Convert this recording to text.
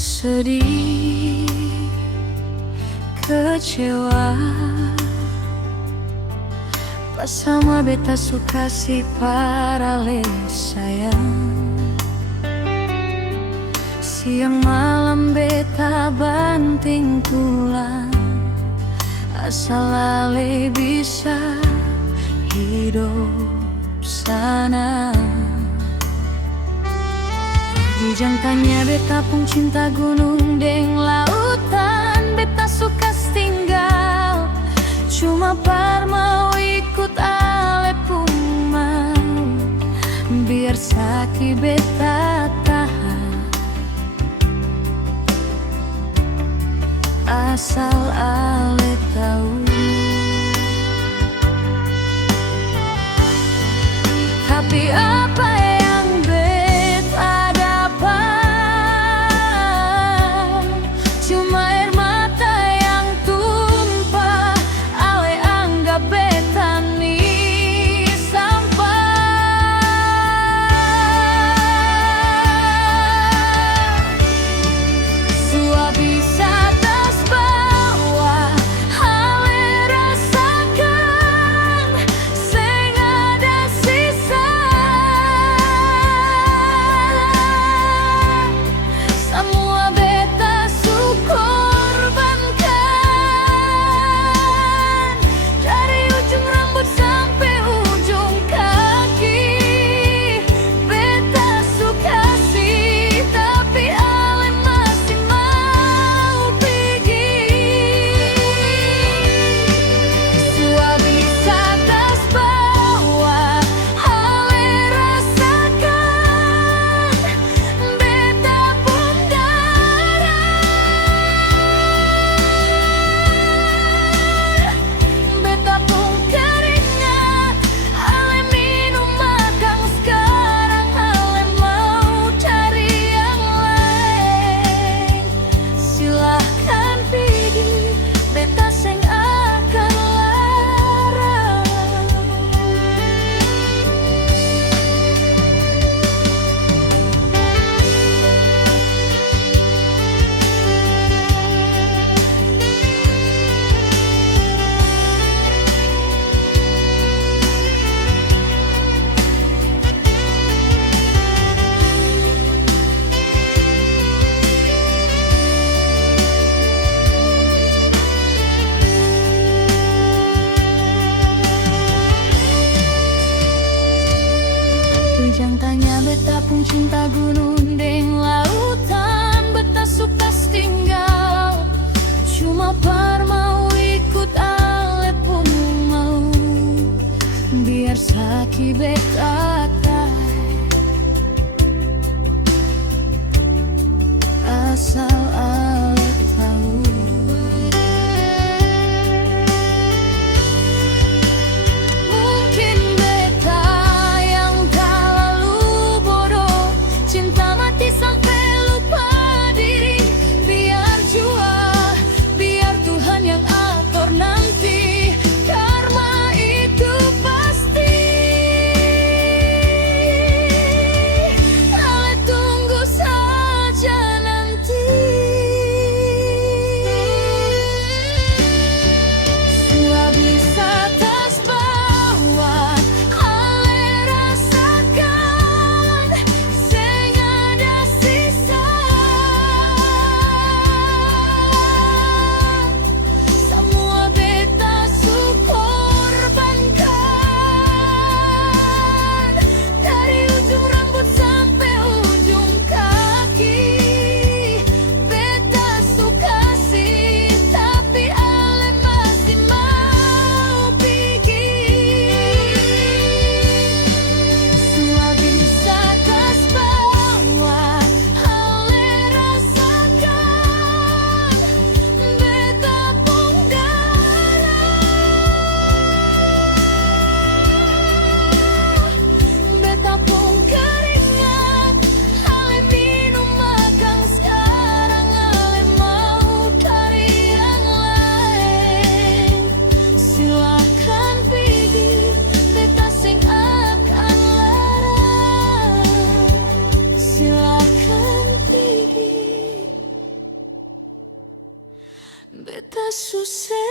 sedih, kecewa, pas sama beta suka si parale sayang. Siang malam beta banting tulang, asal ale bisa hidup sana. Bujang tanya beta pun cinta gunung deng lautan, beta suka tinggal, cuma par mau ikut ale pun mau, biar sakit beta tahan, asal ale tahu. Tapi apa yang beta dapat, cuma air mata yang tumpah, ale anggap beta ni sampah. Sua bisa tas bawah, ale rasakan, seng ada sisa. Semua beta su korbankan, dari ujung rambut sampai ujung kaki. Beta su kasih, tapi ale masih mau pergi. Sua bisa tas bawah, ale rasakan, beta pun darah, beta pun keringat, ale minum makan, sekarang ale mau cari yang lain. Silahkan pergi, beta seng akan larang. Bujang tanya beta pun cinta gunung deng lautan, beta suka tinggal, cuma par mau ikut ale pun mau, biar sakit beta tahan, asal ale tahu. Mungkin beta yang terlalu bodoh, cinta mati sampai lupa diri. Biar jua, biar Tuhan yang atur nanti, karma itu pasti. Ale tunggu saja nanti. Yesus.